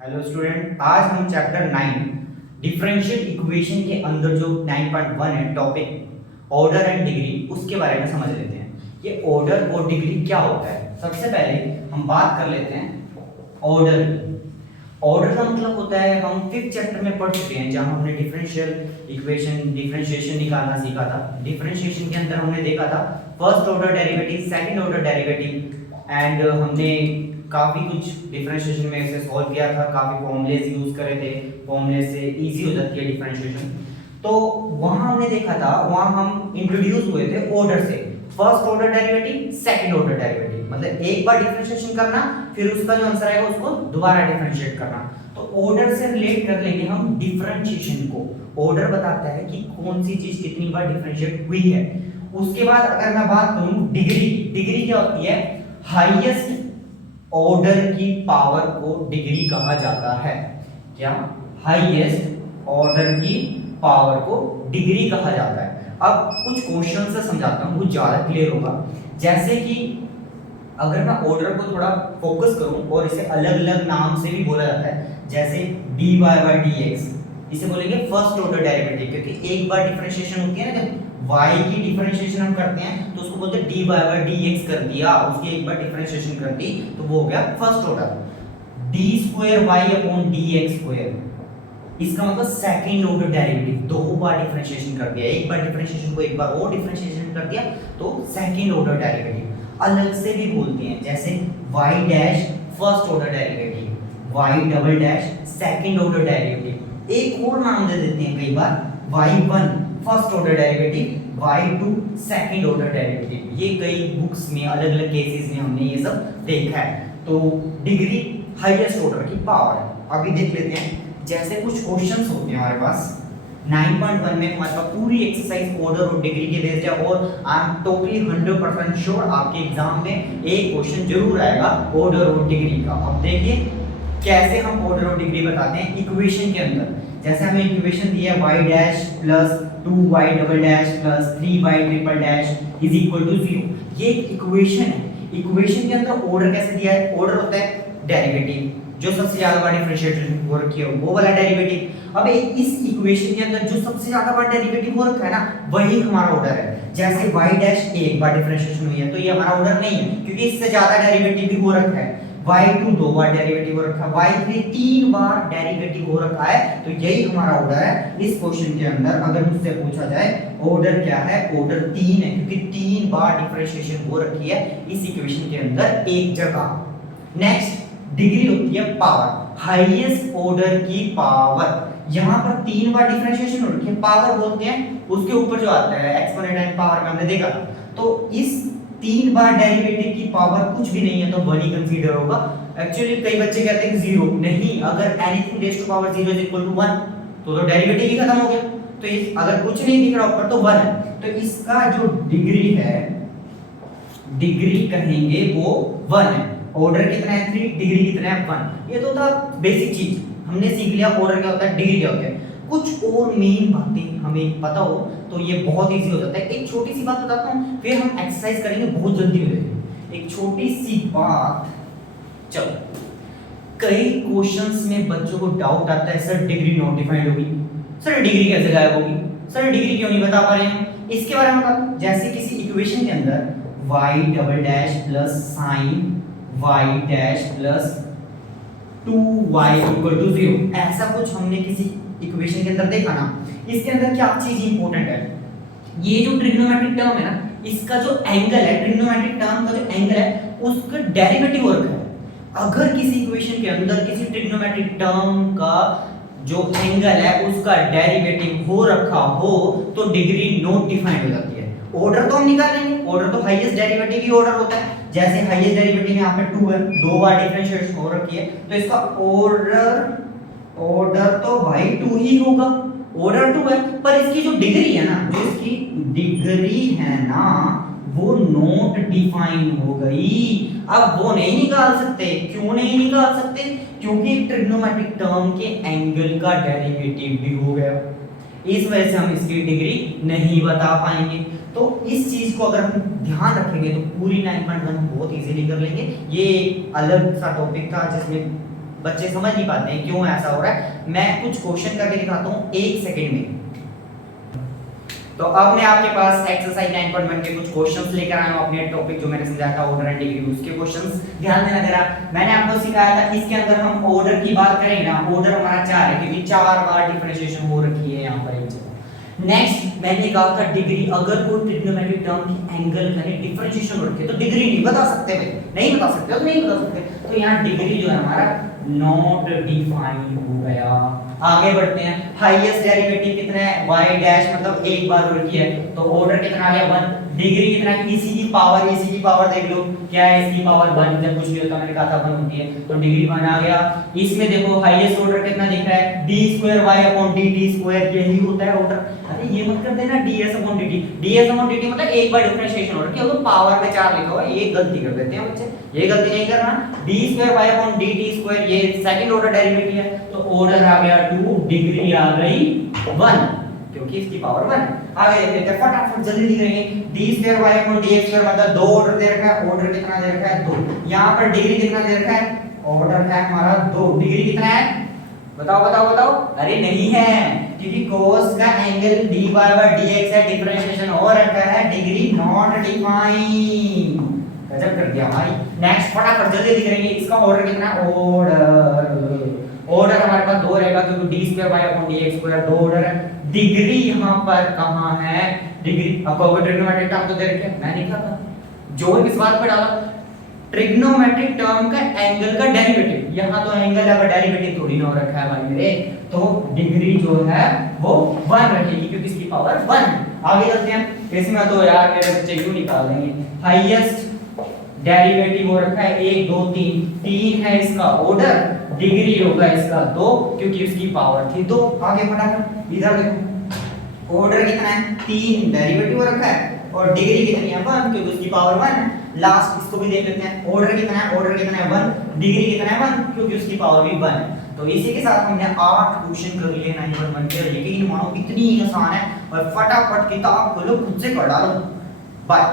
Hello student, आज हम chapter 9 differential equation के अंदर जो 9.1 है टॉपिक ऑर्डर एंड डिग्री, उसके बारे में समझ लेते हैं। ये ऑर्डर और डिग्री क्या होता है। सबसे पहले हम बात कर लेते हैं ऑर्डर की। ऑर्डर का मतलब होता है, हम फिफ्थ चैप्टर में पढ़ चुके हैं जहां हमने डिफरेंशियल इक्वेशन डिफरेंशिएशन निकालना सीखा था। डिफरेंशिएशन के अंदर हमने देखा था first order derivative, second order derivative and हमने काफ़ी कुछ डिफरेंशिएशन में इसे सॉल्व किया था, काफ़ी फॉर्मूलेज यूज करे थे। फॉर्मूले से इजी हो जाती है डिफरेंशिएशन। तो वहां हमने देखा था, वहां हम इंट्रोड्यूस हुए थे ऑर्डर से। First order derivative, second order derivative, मतलब एक बार डिफरेंशिएशन करना, फिर उसका जो आंसर आएगा उसको दोबारा डिफरेंशिएट करना। तो ऑर्डर से रिलेट कर लेंगे हम डिफरेंशिएशन को। ऑर्डर बताता है कि कौन सी चीज कितनी बार डिफरेंशिएट हुई है। उसके बाद अगर मैं बात करूं डिग्री, डिग्री क्या होती है? हाईएस्ट ऑर्डर की पावर को डिग्री कहा जाता है। क्या? हाईएस्ट ऑर्डर की पावर को डिग्री कहा जाता है। अब कुछ क्वेश्चन से समझाता हूं, कुछ ज्यादा क्लियर होगा। जैसे कि अगर मैं ऑर्डर को थोड़ा फोकस करूं और इसे अलग अलग नाम से भी बोला जाता है, जैसे dy by dx, इसे बोलेंगे फर्स्ट ऑर्डर डेरिवेटिव, क्योंकि एक बार डिफरेंशिएशन होती है ना, जब y की डिफरेंशिएशन हम करते हैं तो उसको बोलते हैं dy by dx कर दिया, उसकी एक बार डिफरेंशिएशन कर दी तो वो हो गया first order. d square y upon dx square, इसका मतलब सेकंड ऑर्डर डेरिवेटिव। दो बार डिफरेंशिएशन कर दिया, एक बार डिफरेंशिएशन को एक बार और डिफरेंशिएशन कर दिया तो सेकंड ऑर्डर डेरिवेटिव। अलग से भी बोलते हैं, जैसे y dash first order derivative, y double dash second order derivative. एक और नाम दे देते हैं कई बार, y1 first order derivative, y2 second order derivative. ये कई बुक्स में अलग अलग केसेस में हमने ये सब देखा है। तो डिग्री हाईएस्ट ऑर्डर की पावर है। अभी देख लेते हैं, जैसे कुछ क्वेश्चंस होते हैं हमारे पास 9.1 में, हमारे पास पूरी एक्सरसाइज ऑर्डर और डिग्री के बेस्ड है, और आई एम टोटली 100% श्योर आपके एग्जाम में एक क्वेश्चन जरूर आएगा ऑर्डर और डिग्री का। अब देखिए कैसे हम ऑर्डर और डिग्री बताते हैं इक्वेशन के अंदर। जैसे हमें इक्वेशन दिया है y dash plus 2y double dash plus 3y triple dash is equal to 0। ये एक इक्वेशन है। इक्वेशन के अंदर ऑर्डर कैसे दिया है? ऑर्डर होता है डेरिवेटिव, जो सबसे ज्यादा बार डिफरेंशिएट हो रखी है वो वाला डेरिवेटिव। अब इस इक्वेशन के अंदर जो सबसे ज्यादा बार डेरिवेटिव हो रखा है ना, वही हमारा ऑर्डर है। जैसे y डैश एक बार डिफरेंशिएशन हुई है तो ये हमारा ऑर्डर नहीं है, क्योंकि इससे ज्यादा डेरिवेटिव भी हो रखा है। y2 दो बार डेरिवेटिव हो रखा है, y3 तीन बार डेरिवेटिव हो रखा है, तो यही हमारा ऑर्डर है। इस क्वेश्चन के अंदर अगर मुझसे पूछा जाए ऑर्डर क्या है, ऑर्डर 3 है, क्योंकि तीन बार डिफरेंशिएशन हो रखी है इस इक्वेशन के अंदर एक जगह। नेक्स्ट डिग्री होती है पावर, हाईएस्ट ऑर्डर की पावर। यहां पर तीन बार डिफरेंशिएशन हो रखी है, पावर बोलते हैं उसके ऊपर जो आता है एक्सपोनेंट एंड पावर में हमने देखा। तो इस तीन बार डेरिवेटिव की पावर कुछ भी नहीं है तो 1 ही कंसीडर होगा। एक्चुअली कई बच्चे कहते हैं 0 नहीं, अगर anything raise to power 0 is equal to 1 तो डेरिवेटिव ही खत्म हो गया। तो इस अगर कुछ नहीं दिख रहा ऊपर तो 1 है, तो इसका जो डिग्री है, डिग्री कहेंगे वो 1 है। ऑर्डर कितना है 3, डिग्री कितना है 1। ये तो था बेसिक चीज, हमने सीख लिया ऑर्डर क्या होता है, डिग्री क्या होता है। कुछ और मेन बातें हमें पता हो तो ये बहुत इजी हो जाता है। एक छोटी सी बात बताता हूं, फिर हम एक्सरसाइज करेंगे, बहुत जल्दी हो जाएगी। एक छोटी सी बात, चलो कई क्वेश्चंस में बच्चों को डाउट आता है, सर डिग्री नॉट डिफाइंड होगी, सर डिग्री कैसे गायब होगी, सर डिग्री क्यों नहीं बता पा रहे हैं। इसके बारे में बताओ। जैसे किसी इक्वेशन के अंदर y double dash plus sine y dash plus 2y equal to 0, ऐसा कुछ हमने किसी इक्वेशन के अंदर देखा ना। इसके अंदर क्या चीज इंपॉर्टेंट है, ये जो ट्रिग्नोमेट्रिक टर्म है ना, इसका जो एंगल है, ट्रिग्नोमेट्रिक टर्म का जो एंगल है उसका डेरिवेटिव हो रखा है। अगर किसी इक्वेशन के अंदर किसी ट्रिग्नोमेट्रिक टर्म का जो एंगल है उसका डेरिवेटिव हो रखा हो तो डिग्री नॉट डिफाइंड हो जाती है। ऑर्डर तो हम निकाल लेंगे, ऑर्डर तो हाईएस्ट डेरिवेटिव ही ऑर्डर होता है। जैसे हाईएस्ट डेरिवेटिव यहाँ पे 2 है, दो बार डिफरेंशिएशन हो रखी है, तो इसका ऑर्डर तो भाई 2 ही होगा, ऑर्डर 2 है। पर इसकी जो डिग्री है ना, जो इसकी डिग्री है ना, वो नॉट डिफाइन हो गई। अब वो नहीं निकाल सकते। क्यों नहीं निकाल सकते? क्योंकि ट्रिग्नोमेट्रिक टर्म के एंगल का डेरिवेटिव भी हो गया, इस वजह से हम इसकी डिग्री नहीं बता पाएंगे। तो इस चीज को अगर हम ध्यान रखेंगे तो पूरी 9.1 बहुत इजीली कर लेंगे। ये अलग सा टॉपिक था जिसमें बच्चे समझ नहीं पाते हैं क्यों ऐसा हो रहा है। मैं कुछ क्वेश्चन करके दिखाता हूँ 1 सेकंड में। तो अब मैं आपके पास एक्सरसाइज 9.1 के कुछ क्वेश्चंस लेकर आया हूं अपने टॉपिक जो मैंने समझाया था ऑर्डर एंड डिग्री, उसके क्वेश्चंस ध्यान देना जरा। मैंने आपको सिखाया था इसके अंदर हम ऑर्डर की बात करेंगे ना, ऑर्डर हमारा 4 है क्योंकि 4 बार डिफरेंशिएशन हो रखी है यहां पर एक जगह। नेक्स्ट मैंने कहा था डिग्री, अगर कोई ट्रिग्नोमेट्रिक टर्म की एंगल का डिफरेंशिएशन हो रखी है तो डिग्री नहीं बता सकते भाई, नहीं बता सकते तो नहीं बता सकते। तो यहां डिग्री जो है हमारा नॉट डिफाइंड हो गया। आगे बढ़ते हैं, हाईएस्ट डेरिवेटिव कितना है y डैश मतलब एक बार हो रखी है तो ऑर्डर कितना आ गया 1। डिग्री कितना है इसी की पावर देख लो क्या है, इसकी पावर 1, जब कुछ नहीं होता मैंने कहा था 1 होती है तो डिग्री 1 आ गया। इसमें देखो हाईएस्ट ऑर्डर कितना दिख रहा है d2y/dt2, यही होता है ऑर्डर। अरे ये मत कर देना ds/dt मतलब एक बार डिफरेंशिएशन हो रहा है, तो पावर में 4 लिखा हुआ है, ये गलती कर देते हैं बच्चे, ये गलती नहीं करना। d2y/dt2 ये सेकंड ऑर्डर डेरिवेटिव है तो ऑर्डर आ गया 2, डिग्री आ गई 1 क्योंकि इसकी पावर 1। आगे देखते हैं फटाफट जल्दी लिख रहे हैं d2y/dx2 मतलब दो ऑर्डर दे रखा है, ऑर्डर कितना दे रखा है 2। यहां पर डिग्री कितना दे रखा है, ऑर्डर है हमारा 2, डिग्री कितना है बताओ। अरे नहीं है क्योंकि cos का एंगल dy/dx है, डिफरेंशिएशन हो रखा है, डिग्री नॉट डिफाइंड। गजब कर दिया भाई। नेक्स्ट फटाफट जल्दी लिख रहे हैं इसका ऑर्डर कितना है, ऑर्डर हमारे पास 2 रहेगा क्योंकि d2y/dx2 दो ऑर्डर है। डिग्री यहां पर कहां है, डिग्री आपको ट्रिग्नोमेट्रिक टर्म तो दे रखे हैं, मैंने क्या कहा जोर किस बात पे डाला, ट्रिग्नोमेट्रिक टर्म का एंगल का डेरिवेटिव। यहां तो एंगल का डेरिवेटिव थोड़ी ना हो रखा है भाई मेरे, तो डिग्री जो है वो 1 रहेगी क्योंकि इसकी पावर 1। आगे चलते हैं, इसमें तो यार मेरे बच्चे यूं निकाल देंगे, हाईएस्ट डेरिवेटिव हो रखा है 1 2 3 है इसका ऑर्डर, डिग्री होगा इसका 2 क्योंकि इसकी पावर थी 2। आगे फटाफट इधर देखो ऑर्डर कितना है 3, डेरिवेटिव हो रखा है और डिग्री कितनी है 1 क्योंकि उसकी पावर 1 है। लास्ट इसको भी देख लेते हैं, ऑर्डर कितना है 1, डिग्री कितना है 1 क्योंकि उसकी पावर भी 1 है। तो इसी के साथ हमने 8 क्वेश्चन कर लिए 9.1 के। यकीन मानो कितनी आसान है और फटाफट किताब खोलो खुद से कर डालो। बाय।